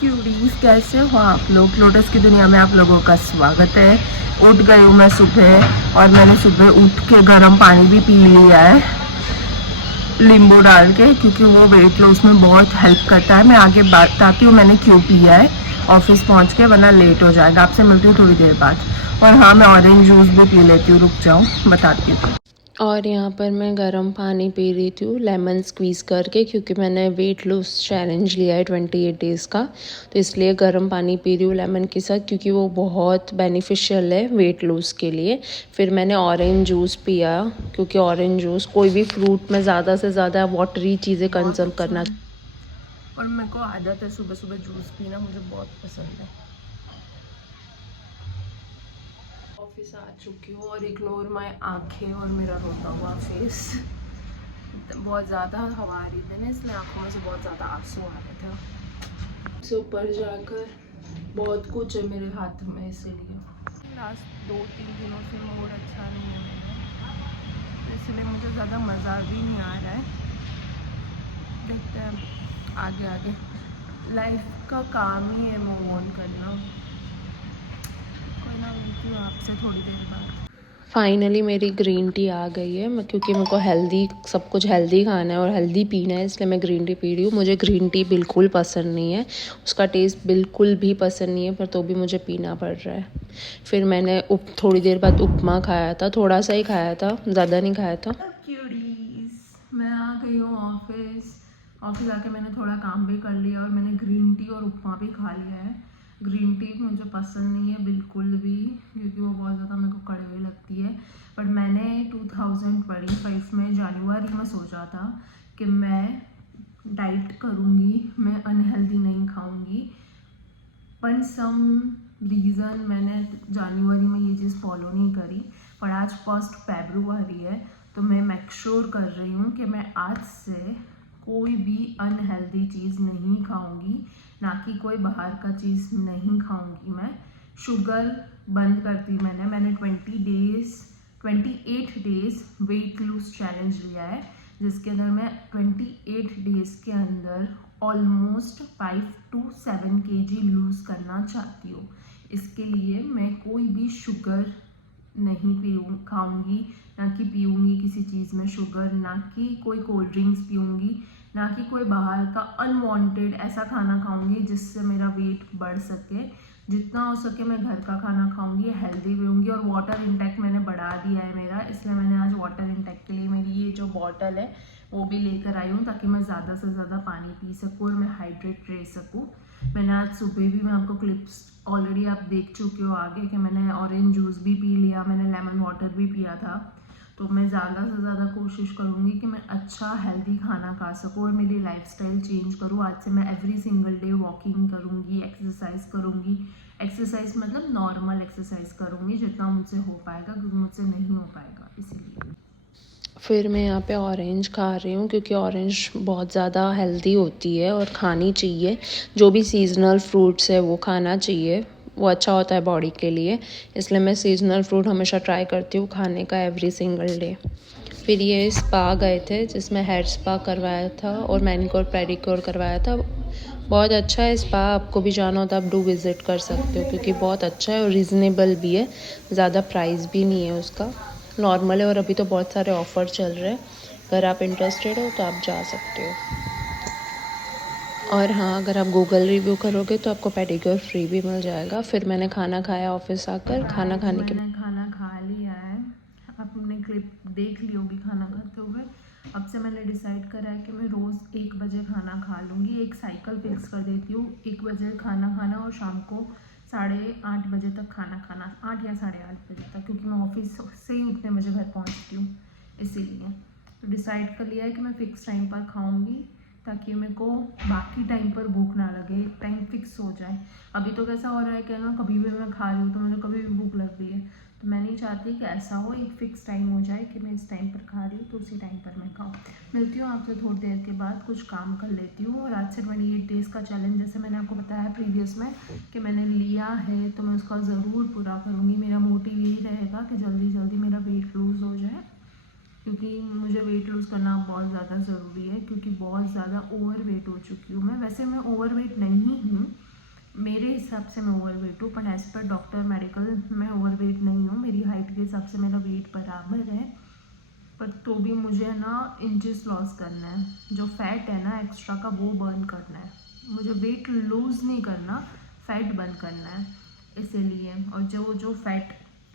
Curies, कैसे हो आप लोग? लोटस की दुनिया में आप लोगों का स्वागत है। उठ गई हूँ मैं सुबह और मैंने सुबह उठ के गर्म पानी भी पी लिया है नींबू डाल के, क्योंकि वो वेट लॉस में बहुत हेल्प करता है। मैं आगे बताती हूँ मैंने क्यों पिया है ऑफिस पहुँच के, वरना लेट हो जाएगा। आपसे मिलती हूँ थोड़ी देर बाद। और हाँ, मैं ऑरेंज जूस भी पी लेती हूँ, रुक जाओ बताती हूँ। और यहाँ पर मैं गर्म पानी पी रही थी लेमन स्क्वीज़ करके, क्योंकि मैंने वेट लॉस चैलेंज लिया है 28 डेज़ का, तो इसलिए गर्म पानी पी रही हूँ लेमन के साथ, क्योंकि वो बहुत बेनिफिशियल है वेट लॉस के लिए। फिर मैंने ऑरेंज जूस पिया, क्योंकि ऑरेंज जूस कोई भी फ्रूट में ज़्यादा से ज़्यादा वाटरी चीज़ें कंज्यूम करना। और मेरे को आदत है सुबह सुबह जूस पीना, मुझे बहुत पसंद है। ऑफिस आ चुकी हूँ और इग्नोर माय आंखें और मेरा रोता हुआ फेस। बहुत ज़्यादा हवा आ रही थी ना, इसलिए आंखों में से बहुत ज़्यादा आंसू आ रहे थे। से ऊपर जाकर बहुत कुछ है मेरे हाथ में, इसीलिए लास्ट 2-3 दिनों से मूड अच्छा नहीं है मेरा, तो इसलिए मुझे ज़्यादा मज़ा भी नहीं आ रहा है। देखते हैं आगे आगे, लाइफ का काम ही है मूव ऑन करना। कोई ना, मिलती हूँ आपसे थोड़ी देर बाद। फाइनली मेरी ग्रीन टी आ गई है, क्योंकि मेरे को हेल्दी सब कुछ हेल्दी खाना है और हेल्दी पीना है, इसलिए मैं ग्रीन टी पी रही हूँ। मुझे ग्रीन टी बिल्कुल पसंद नहीं है, उसका टेस्ट बिल्कुल भी पसंद नहीं है, पर तो भी मुझे पीना पड़ रहा है। फिर मैंने थोड़ी देर बाद उपमा खाया था, थोड़ा सा ही खाया था, ज़्यादा नहीं खाया था। क्यूरीज, मैं आ गई हूँ ऑफिस आके मैंने थोड़ा काम भी कर लिया और मैंने ग्रीन टी और उपमा भी खा लिया है। ग्रीन टी मुझे पसंद नहीं है बिल्कुल भी, क्योंकि वो बहुत ज़्यादा मेरे को कड़वी लगती है। बट मैंने 2025 में जनवरी में सोचा था कि मैं डाइट करूँगी, मैं अनहेल्दी नहीं खाऊँगी। पर सम रीज़न मैंने जनवरी में ये चीज़ फॉलो नहीं करी। पर आज 1 फरवरी है, तो मैं मेक श्योर कर रही हूँ कि मैं आज से कोई भी अनहेल्दी चीज़ नहीं खाऊंगी, ना कि कोई बाहर का चीज़ नहीं खाऊंगी। मैं शुगर बंद करती, मैंने 28 डेज़ वेट लूज चैलेंज लिया है, जिसके अंदर मैं 28 डेज़ के अंदर ऑलमोस्ट 5 to 7 kg लूज़ करना चाहती हूँ। इसके लिए मैं कोई भी शुगर नहीं खाऊंगी, ना कि पीऊँगी किसी चीज़ में शुगर, ना कि कोई कोल्ड ड्रिंक्स पीऊँगी, ना कि कोई बाहर का अनवांटेड ऐसा खाना खाऊंगी जिससे मेरा वेट बढ़ सके। जितना हो सके मैं घर का खाना खाऊंगी, हेल्दी भी होंगी। और वाटर इंटेक मैंने बढ़ा दिया है मेरा, इसलिए मैंने आज वाटर इंटेक के लिए मेरी ये जो बॉटल है वो भी लेकर आई हूँ, ताकि मैं ज़्यादा से ज़्यादा पानी पी सकूँ और मैं हाइड्रेट रह सकूँ। मैंने आज सुबह भी, मैं आपको क्लिप्स ऑलरेडी आप देख चुके हो आगे, कि मैंने ऑरेंज जूस भी पी लिया, मैंने लेमन वाटर भी पिया था। तो मैं ज़्यादा से ज़्यादा कोशिश करूँगी कि मैं अच्छा हेल्दी खाना खा सकूँ और मेरी लाइफस्टाइल चेंज करूँ। आज से मैं एवरी सिंगल डे वॉकिंग करूँगी, एक्सरसाइज करूँगी। एक्सरसाइज मतलब नॉर्मल एक्सरसाइज करूँगी जितना मुझसे हो पाएगा, क्योंकि मुझसे नहीं हो पाएगा इसीलिए। फिर मैं यहाँ पे ऑरेंज खा रही हूँ, क्योंकि ऑरेंज बहुत ज़्यादा हेल्दी होती है और खानी चाहिए। जो भी सीजनल फ्रूट्स है वो खाना चाहिए, वो अच्छा होता है बॉडी के लिए, इसलिए मैं सीजनल फ्रूट हमेशा ट्राई करती हूँ खाने का एवरी सिंगल डे। फिर ये स्पा गए थे, जिसमें हेयर स्पा करवाया था और मैनिक्योर पेडिक्योर करवाया था। बहुत अच्छा है स्पा, आपको भी जाना हो तो आप डू विज़िट कर सकते हो, क्योंकि बहुत अच्छा है और रीज़नेबल भी है, ज़्यादा प्राइस भी नहीं है उसका, नॉर्मल है। और अभी तो बहुत सारे ऑफ़र चल रहे हैं, अगर आप इंटरेस्टेड हो तो आप जा सकते हो। और हाँ, अगर आप गूगल रिव्यू करोगे तो आपको पेडिक्योर फ्री भी मिल जाएगा। फिर मैंने खाना खाया ऑफिस आकर, खाना खाने के मैंने खाना खा लिया है, आपने क्लिप देख ली होगी खाना खाते हुए। अब से मैंने डिसाइड करा है कि मैं रोज़ 1 बजे खाना खा लूँगी। एक साइकिल फिक्स कर देती हूँ, 1 बजे खाना खाना और शाम को 8:30 बजे तक खाना खाना, 8 या 8:30 बजे तक, क्योंकि मैं ऑफिस से ही उतने बजे घर पहुँचती हूँ, इसीलिए तो डिसाइड कर लिया है कि मैं फ़िक्स टाइम पर खाऊँगी, ताकि मेरे को बाकी टाइम पर भूख ना लगे, एक टाइम फिक्स हो जाए। अभी तो कैसा हो रहा है कि ना, कभी भी मैं खा रही हूँ तो मुझे कभी भी भूख लग रही है, तो मैं नहीं चाहती कि ऐसा हो, एक फ़िक्स टाइम हो जाए कि मैं इस टाइम पर खा रही हूँ तो उसी टाइम पर मैं खाऊँ। मिलती हूँ आपसे थोड़ी देर के बाद, कुछ काम कर लेती हूँ। और आज से 28 डेज़ का चैलेंज, जैसे मैंने आपको बताया प्रीवियस में कि मैंने लिया है, तो मैं उसका ज़रूर पूरा करूँगी। मेरा मोटिव यही रहेगा कि जल्दी जल्दी मेरा वेट लूज़ हो जाए, क्योंकि मुझे वेट लूज़ करना बहुत ज़्यादा ज़रूरी है, क्योंकि बहुत ज़्यादा ओवर वेट हो चुकी हूँ मैं। वैसे मैं ओवर वेट नहीं हूँ, हिसाब से मैं ओवरवेट हूँ, पर एज पर डॉक्टर मेडिकल मैं ओवरवेट नहीं हूँ। मेरी हाइट के हिसाब से मेरा वेट बराबर है, पर तो भी मुझे ना इंचेस लॉस करना है। जो फैट है ना एक्स्ट्रा का वो बर्न करना है। मुझे वेट लूज़ नहीं करना, फैट बर्न करना है इसीलिए। और जो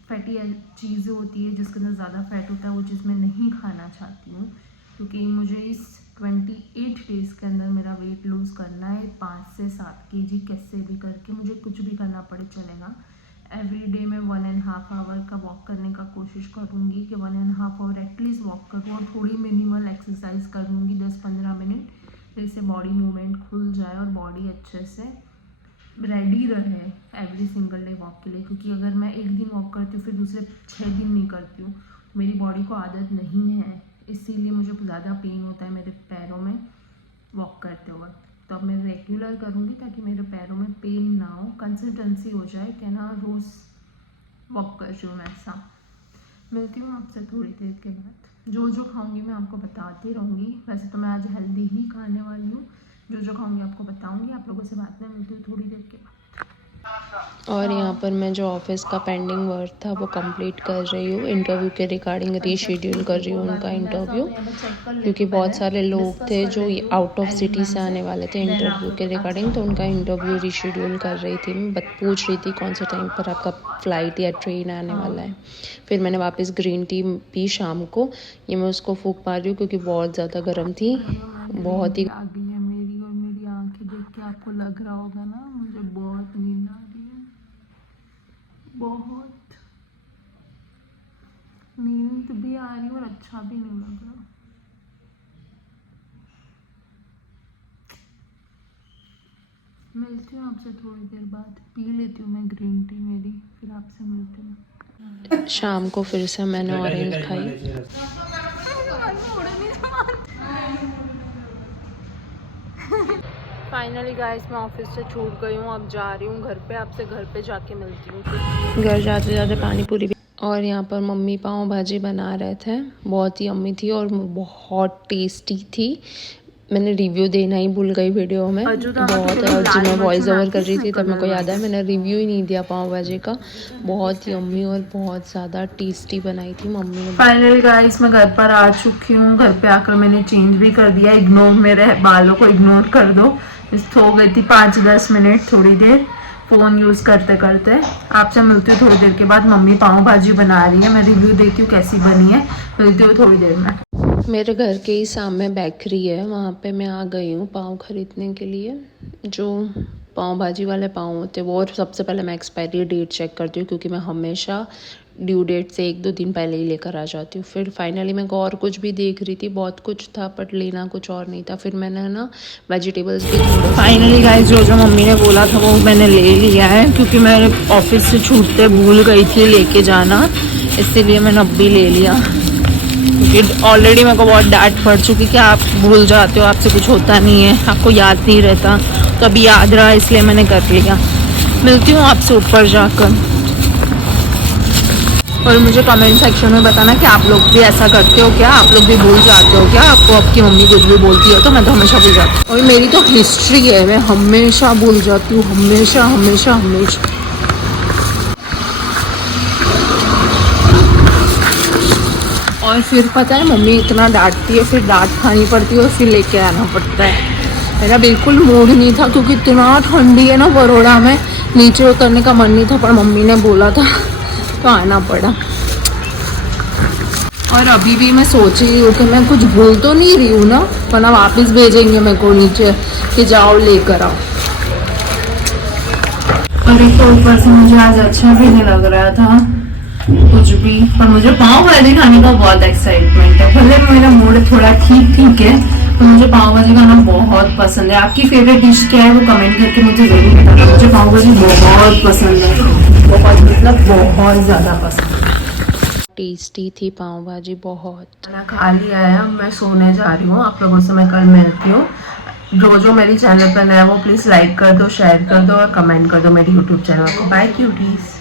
फैटी चीज़ें होती है जिसके अंदर ज़्यादा फैट होता है वो चीज़ मैं नहीं खाना चाहती हूँ, क्योंकि मुझे इस 28 डेज़ के अंदर मेरा वेट लूज़ करना है 5 से 7 kg कैसे भी करके। मुझे कुछ भी करना पड़े चलेगा। एवरी डे मैं 1.5 आवर का वॉक करने का कोशिश करूँगी कि 1.5 आवर एटलीस्ट वॉक करूँ, और थोड़ी मिनिमल एक्सरसाइज करूँगी 10-15 मिनट, जिससे बॉडी मूवमेंट खुल जाए और बॉडी अच्छे से रेडी रहे एवरी सिंगल डे वॉक के लिए। क्योंकि अगर मैं एक दिन वॉक करती हूँ फिर दूसरे 6 दिन नहीं करती हूँ, मेरी बॉडी को आदत नहीं है, इसीलिए मुझे ज़्यादा पेन होता है मेरे पैरों में वॉक करते वक्त। तो अब मैं रेगुलर करूँगी ताकि मेरे पैरों में पेन ना हो, कंसिस्टेंसी हो जाए कि ना रोज़ वॉक कर रही हूँ मैं ऐसा। मिलती हूँ आपसे थोड़ी देर के बाद। जो खाऊंगी मैं आपको बताती रहूँगी। वैसे तो मैं आज हेल्दी ही खाने वाली हूँ, जो खाऊंगी आपको बताऊँगी। आप लोगों से बात में मिलती हूँ थोड़ी देर के बाद। और यहाँ पर मैं जो ऑफिस का पेंडिंग वर्क था वो कंप्लीट कर रही हूँ। इंटरव्यू के रिगार्डिंग रीशेड्यूल कर रही हूँ उनका इंटरव्यू, क्योंकि बहुत सारे लोग थे जो आउट ऑफ सिटी से आने वाले थे इंटरव्यू के रिगार्डिंग, तो उनका इंटरव्यू रीशेड्यूल कर रही थी। मैं पूछ रही थी कौन से टाइम पर आपका फ्लाइट या ट्रेन आने वाला है। फिर मैंने वापस ग्रीन टी पी शाम को। ये मैं उसको फूंक पा रही हूँ क्योंकि बहुत ज़्यादा गर्म थी, बहुत ही। मेरी और मेरी आंखें देख के आपको लग रहा होगा ना मुझे बहुत नींद आ रही है, बहुत नींद भी आ रही है और अच्छा भी नहीं लग रहा। मिलती हूँ आपसे थोड़ी देर बाद, पी लेती हूँ मैं ग्रीन टी मेरी, फिर आपसे मिलती हूँ। शाम को फिर से मैंने ऑरेंज खाई। फाइनली गाइस मैं ऑफिस से छूट गई हूँ, अब जा रही हूँ घर पे। आपसे घर पे जाके मिलती हूँ। घर जाते जाते पानी पूरी भी। और यहाँ पर मम्मी पाव भाजी बना रहे थे, बहुत ही यम्मी थी और बहुत टेस्टी थी। मैंने रिव्यू देना ही भूल गई वीडियो में, बहुत। और जब मैं वॉइस ओवर कर रही थी तब मेरे को याद है मैंने रिव्यू ही नहीं दिया पाव भाजी का। बहुत यम्मी और बहुत ज़्यादा टेस्टी बनाई थी मम्मी ने। फाइनली गाइस मैं घर पर आ चुकी हूँ। घर पे आकर मैंने चेंज भी कर दिया। इग्नोर, मेरे बालों को इग्नोर कर दो। सो गई थी 5-10 मिनट, थोड़ी देर फ़ोन यूज़ करते करते। आपसे मिलती हूँ थोड़ी देर के बाद। मम्मी पाव भाजी बना रही है, मैं रिव्यू देती हूँ कैसी बनी है। मिलती हूँ थोड़ी देर में। मेरे घर के ही सामने बेकरी है, वहाँ पे मैं आ गई हूँ पाव खरीदने के लिए। जो पाव भाजी वाले पाव होते हैं वो, और सबसे पहले मैं एक्सपायरी डेट चेक करती हूँ, क्योंकि मैं हमेशा ड्यू डेट से 1-2 दिन पहले ही लेकर आ जाती हूँ। फिर फाइनली मैं और कुछ भी देख रही थी, बहुत कुछ था बट लेना कुछ और नहीं था। फिर मैंने ना वेजिटेबल्स भी थोड़े। फाइनली गाइस जो मम्मी ने बोला था वो मैंने ले लिया है, क्योंकि मैं ऑफिस से छूटते भूल गई थी लेके जाना, इसीलिए मैंने अब भी ले लिया। क्योंकि ऑलरेडी मेरे को बहुत डांट पड़ चुकी कि आप भूल जाते हो, आपसे कुछ होता नहीं है, आपको याद नहीं रहता। तो अभी याद रहा इसलिए मैंने कर लिया। मिलती हूँ आपसे ऊपर जाकर। और मुझे कमेंट सेक्शन में बताना कि आप लोग भी ऐसा करते हो क्या, आप लोग भी भूल जाते हो क्या। आपको आपकी मम्मी कुछ भी बोलती है तो मैं तो हमेशा भूल जाती हूँ। और मेरी तो हिस्ट्री है, मैं हमेशा भूल जाती हूँ, हमेशा हमेशा हमेशा। और फिर पता है मम्मी इतना डांटती है, फिर डांट खानी पड़ती है और फिर लेके आना पड़ता है। मेरा बिल्कुल मूड नहीं था, क्योंकि इतना ठंडी है ना बड़ौदा में, नीचे उतरने का मन नहीं था, पर मम्मी ने बोला था तो आना पड़ा। और अभी भी मैं सोच रही हूँ कि मैं कुछ भूल तो नहीं रही हूँ ना, वरना वापस भेजेंगे मेरे को नीचे कि जाओ लेकर आओ। और एक तो ऊपर से मुझे आज अच्छा भी नहीं लग रहा था कुछ भी, पर मुझे पाव भाजी खाने का बहुत एक्साइटमेंट है। भले मेरा मूड थोड़ा ठीक है, तो मुझे पाव भाजी खाना बहुत पसंद है। आपकी फेवरेट डिश क्या है वो कमेंट करके मुझे जरूर बताना। मुझे पाव भाजी बहुत पसंद है, बहुत मतलब बहुत ज्यादा पसंद है। टेस्टी थी पाव भाजी बहुत। खाना खा लिया है, अब मैं सोने जा रही हूँ। आप लोगों से मैं कल मिलती हूँ। जो मेरी चैनल पर नया है वो प्लीज़ लाइक कर दो, शेयर कर दो और कमेंट कर दो मेरी यूट्यूब चैनल को। Bye cuties.